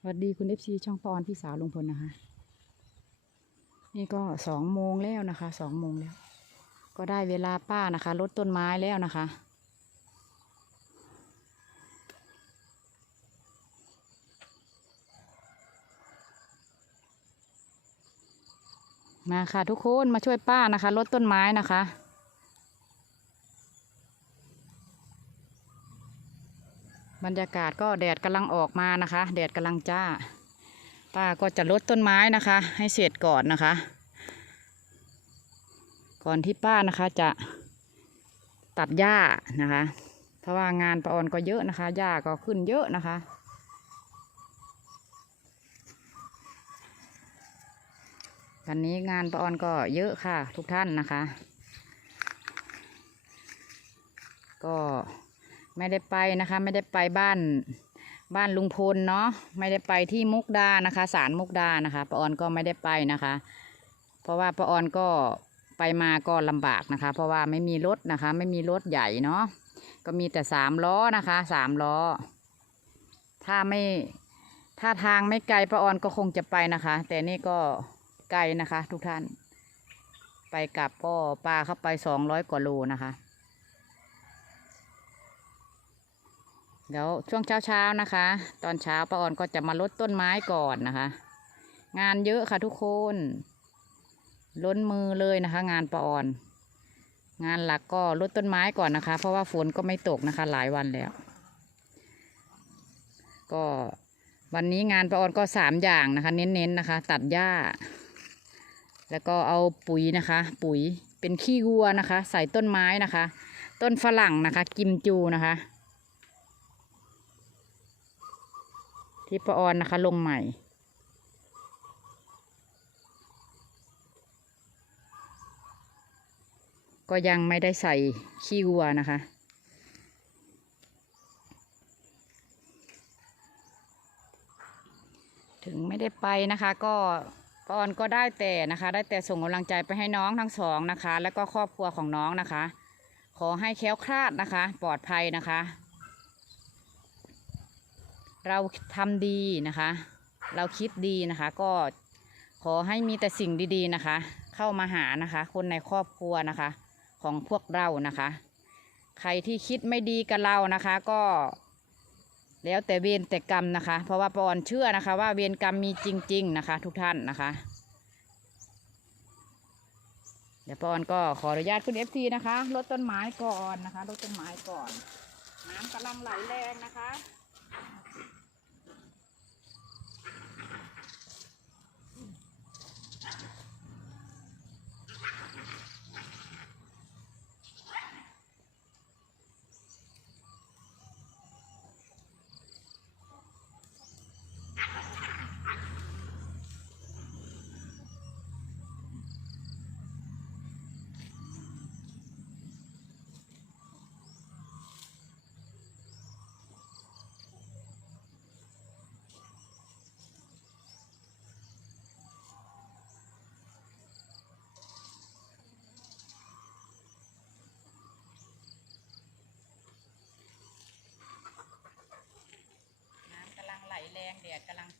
สวัสดีคุณเอฟซีช่องปอนพี่สาวลุงพลนะคะ นี่ก็สองโมงแล้วนะคะสองโมงแล้ว ก็ได้เวลาป้านะคะลดต้นไม้แล้วนะคะ มาค่ะทุกคนมาช่วยป้านะคะลดต้นไม้นะคะ รรยากาศก็แดดกำลังออกมานะคะ แดดกำลังจ้า ป้าก็จะลดต้นไม้นะคะ ให้เสร็จก่อนนะคะ ก่อนที่ป้านะคะจะตัดหญ้านะคะ เพราะว่างานประออนก็เยอะนะคะ หญ้าก็ขึ้นเยอะนะคะวันนี้งานประออนก็เยอะค่ะทุกท่านนะคะ ก็ ไม่ได้ไปนะคะ ไม่ได้ไปบ้านบ้านลุงพลเนาะไม่ได้ไปที่มุกดานะคะศาลมุกดานะคะประออนก็ไม่ได้ไปนะคะ เพราะว่าประออนก็ไปมาก็ลำบากนะคะ เพราะว่าไม่มีรถนะคะ ไม่มีรถใหญ่เนาะก็มีแต่สามล้อนะคะสามล้อ ถ้าไม่ถ้าทางไม่ไกลประออนก็คงจะไปนะคะ แต่นี่ก็ไกลนะคะ ทุกท่าน ไปกลับก็ปลาเข้าไปสองร้อยกว่าโลนะคะ เดี๋ยวช่วงเช้าๆนะคะ ตอนเช้าป้าออนก็จะมาลดต้นไม้ก่อนนะคะ งานเยอะค่ะทุกคน ล้นมือเลยนะคะ งานป้าออน งานหลักก็ลดต้นไม้ก่อนนะคะ เพราะว่าฝนก็ไม่ตกนะคะ หลายวันแล้ว ก็วันนี้งานป้าออนก็สามอย่างนะคะ เน้นๆนะคะ ตัดหญ้า แล้วก็เอาปุ๋ยนะคะ ปุ๋ยเป็นขี้วัวนะคะ ใส่ต้นไม้นะคะ ต้นฝรั่งนะคะ กิมจูนะคะ ที่ปะออนนะคะ ลงใหม่ ก็ยังไม่ได้ใส่ขี้วัวนะคะ ถึงไม่ได้ไปนะคะ ก็ปะออนก็ได้แต่นะคะ ได้แต่ส่งกำลังใจไปให้น้องทั้งสองนะคะ แล้วก็ครอบครัวของน้องนะคะ ขอให้แค้วคลาดนะคะ ปลอดภัยนะคะ เราทำดีนะคะ เราคิดดีนะคะ ก็ขอให้มีแต่สิ่งดีๆนะคะ เข้ามาหานะคะ คนในครอบครัวนะคะ ของพวกเรานะคะ ใครที่คิดไม่ดีกับเรานะคะ ก็แล้วแต่เวรแต่กรรมนะคะ เพราะว่าปอนเชื่อนะคะ ว่าเวรกรรมมีจริง ๆนะคะ ทุกท่านนะคะ เดี๋ยวปอนก็ขออนุญาตขึ้นเอฟทีนะคะลดต้นไม้ก่อนนะคะลดต้นไม้ก่อน น้ำกำลังไหลแรงนะคะ ดดกำลัง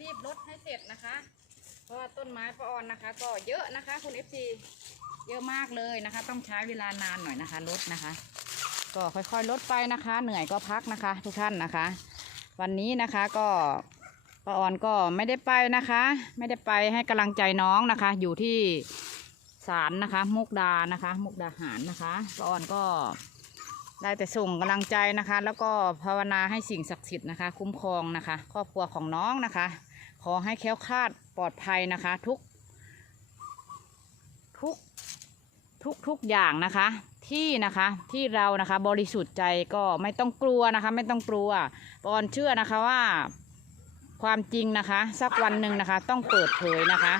รีบลดให้เสร็จนะคะ เพราะว่าต้นไม้ปออนนะคะ ก็เยอะนะคะคุณเอฟซีเยอะมากเลยนะคะ ต้องใช้เวลานานหน่อยนะคะลดนะคะ ก็ค่อยๆลดไปนะคะ เหนื่อยก็พักนะคะ ทุกท่านนะคะ วันนี้นะคะก็ปออนก็ไม่ได้ไปนะคะ ไม่ได้ไปให้กำลังใจน้องนะคะ อยู่ที่ศาลนะคะ มุกดานะคะ มุกดาหารนะคะปออนก็ ได้แต่ส่งกำลังใจนะคะ แล้วก็ภาวนาให้สิ่งศักดิ์สิทธิ์นะคะ คุ้มครองนะคะ ครอบครัวของน้องนะคะ ขอให้แค้วคลาดปลอดภัยนะคะ ทุก ทุกทุกทุกอย่างนะคะที่นะคะที่เรานะคะบริสุทธิ์ใจก็ไม่ต้องกลัวนะคะ ไม่ต้องกลัวปอนเชื่อนะคะว่าความจริงนะคะ สักวันหนึ่งนะคะ ต้องเปิดเผยนะคะ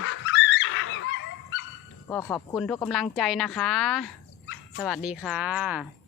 ก็ขอบคุณทุกกำลังใจนะคะ สวัสดีค่ะ